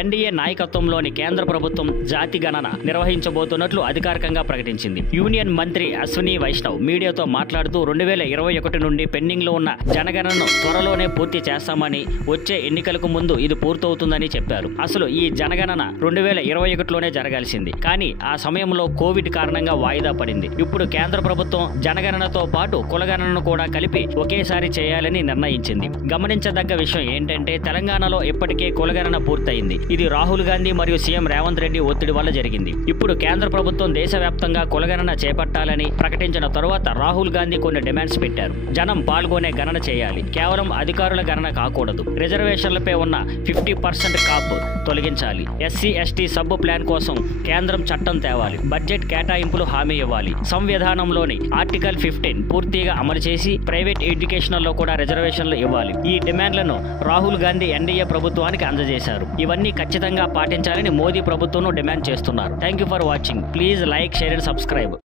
NDA నాయకత్వంలోని కేంద్ర ప్రభుత్వం జాతి గణన నిర్వహించబోతున్నట్లు అధికారికంగా ప్రకటించింది. యూనియన్ మంత్రి అశ్విని వైష్ణవ్ మీడియాతో మాట్లాడుతూ 2021 నుండి పెండింగ్ లో ఉన్న జనగణనను త్వరలోనే పూర్తి చేస్తామని, వచ్చే ఎన్నికలకు ముందు ఇది పూర్తవుతుందని చెప్పారు. అసలు ఈ జనగణన 2021లోనే జరగాల్సింది, కానీ ఆ సమయంలో కోవిడ్ కారణంగా వాయిదా పడింది. ఇప్పుడు కేంద్ర ప్రభుత్వం జనగణనతో పాటు కులగణనను కూడా కలిపి ఒకేసారి చేయాలని నిర్ణయించింది. గమనించదగ్గ విషయం ఏంటంటే తెలంగాణలో ఇప్పటికే కులగణన పూర్తయింది. ఇది రాహుల్ గాంధీ మరియు సీఎం రేవంత్ రెడ్డి ఒత్తిడి వల్ల జరిగింది. ఇప్పుడు కేంద్ర ప్రభుత్వం దేశవ్యాప్తంగా కులగణన చేపట్టాలని ప్రకటించిన తరువాత రాహుల్ గాంధీ కొన్ని డిమాండ్స్ పెట్టారు. జనం పాల్గొనే గణన చేయాలి, కేవలం అధికారుల గణన కాకూడదు. రిజర్వేషన్లపై ఉన్న 50% కాప్ తొలగించాలి. ఎస్సీ ఎస్టీ సబ్ ప్లాన్ కోసం కేంద్రం చట్టం తేవాలి. బడ్జెట్ కేటాయింపులు హామీ ఇవ్వాలి. సంవిధానంలోని ఆర్టికల్ 15 పూర్తిగా అమలు చేసి ప్రైవేట్ ఎడ్యుకేషన్లో కూడా రిజర్వేషన్లు ఇవ్వాలి. ఈ డిమాండ్లను రాహుల్ గాంధీ ఎన్డీఏ ప్రభుత్వానికి అందజేశారు. ఇవన్నీ ఖచ్చితంగా పాటించాలని మోదీ ప్రభుత్వం డిమాండ్ చేస్తున్నారు. Thank you for watching. Please like, share and subscribe.